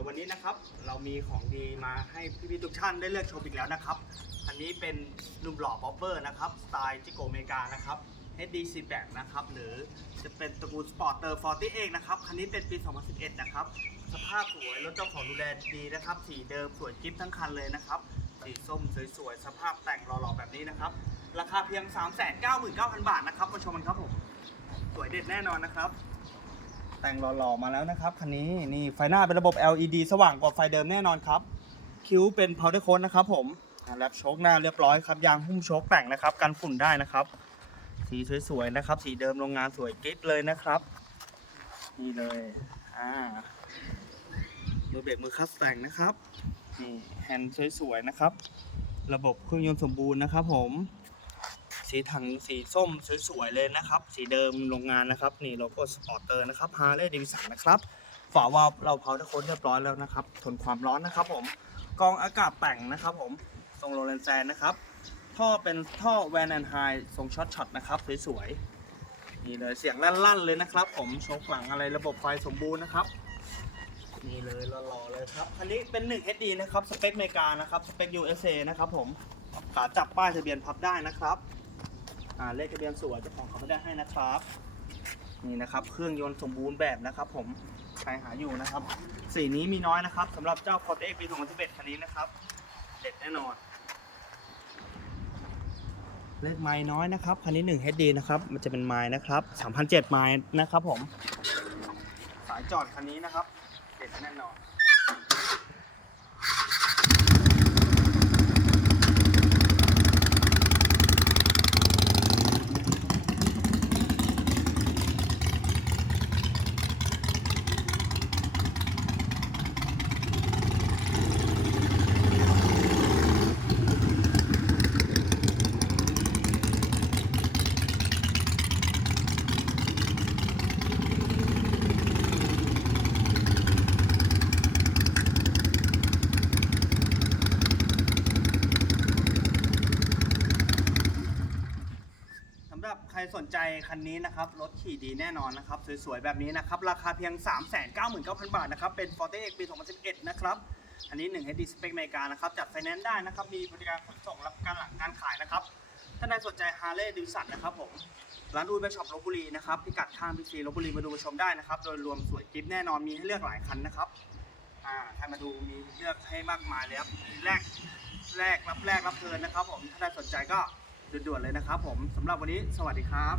ดี๋ยววันนี้นะครับเรามีของดีมาให้พี่ๆทุกท่านได้เลือกชมอีกแล้วนะครับ อันนี้เป็นนุ่มหล่อบ๊อบเบอร์นะครับสไตล์จิโกเมกานะครับ HD 48นะครับหรือจะเป็นตระกูลสปอร์ตเตอร์48นะครับคันนี้เป็นปี 2011 นะครับ สภาพสวยรถเจ้าของดูแลดีนะครับ สีเดิมสวยกิ๊บทั้งคันเลยนะครับสีส้มสวยๆสภาพแต่งหล่อๆแบบนี้นะครับ ราคาเพียง 399,000 บาทนะครับมาชมกันครับผมสวยเด็ดแน่นอนนะครับ แต่งหล่อๆมาแล้วนะครับคันนี้นี่ไฟหน้าเป็นระบบ LED สว่างกว่าไฟเดิมแน่นอนครับ คิ้วเป็น powder coat นะครับผมแลบโชคหน้าเรียบร้อยครับยางหุ้มโชคแต่งนะครับกันฝุ่นได้นะครับ สีสวยๆนะครับ สีเดิมโรงงานสวยกิ๊บเลยนะครับ นี่เลยอ่ามือเบรกมือคัสแต่งนะครับนี่แฮนด์สวยๆนะครับ ระบบเครื่องยนต์สมบูรณ์นะครับผม สีถังสีส้มสวยๆเลยนะครับ สีเดิมโรงงานนะครับ นี่โลโก้สปอร์เตอร์นะครับฮาร์เลย์ดีสันนะครับฝาวาล์วเราเผาทุกคนเรียบร้อยแล้วนะครับ ทนความร้อนนะครับผมกองอากาศแต่งนะครับผมทรงโรเลนแซนนะครับ ท่อเป็นท่อแวนแอนไฮทรงช็อตช็อตนะครับสวยๆนี่เลยเสียงลั่นๆเลยนะครับ ผมโชคหลังอะไรระบบไฟสมบูรณ์นะครับนี่เลยหล่อๆเลยครับคันนี้เป็น 1 HD นะครับ สเปคเมกานะครับ สเปค USA นะครับผมขาจับป้ายทะเบียนพับได้นะครับ อ่าเลขทะเบียนสวยเจ้าของเขาไม่ได้ให้นะครับ นี่นะครับ เครื่องยนต์สมบูรณ์แบบนะครับ ผมใครหาอยู่นะครับ สีนี้มีน้อยนะครับสำหรับเจ้า Ford X ปี2011คันนี้นะครับ เด็ดแน่นอน เลขไม้น้อยนะครับคันนี้1 HD นะครับ มันจะเป็นไม้นะครับ3,007ไม้นะครับผม สายจอดคันนี้นะครับ เด็ดแน่นอนำหรับใครสนใจคันนี้นะครับ รถขี่ดีแน่นอนนะครับ สวยๆ แบบนี้นะครับ ราคาเพียง 399,000 บาทนะครับ เป็น Forte X ปี 2011 นะครับ อันนี้1 HD Spec อเมริกานะครับ จัดไฟแนนซ์ได้นะครับ มีบริการขนส่งรับการหลังการขายนะครับ ถ้าใครสนใจ Harley Davidson นะครับผม ร้านอูดเบช็อปลบบุรีนะครับ พิกัดข้างพีซีลบบุรีมาดูมาชมได้นะครับ โดยรวมสวยกิ๊บแน่นอน มีให้เลือกหลายคันนะครับ อ่าใครมาดูมีเลือกให้มากมายเลยครับ แรก แรกรับแรกรับเพลินนะครับ ผม ถ้าใครสนใจก็ ด่วนๆเลยนะครับผมสำหรับวันนี้สวัสดีครับ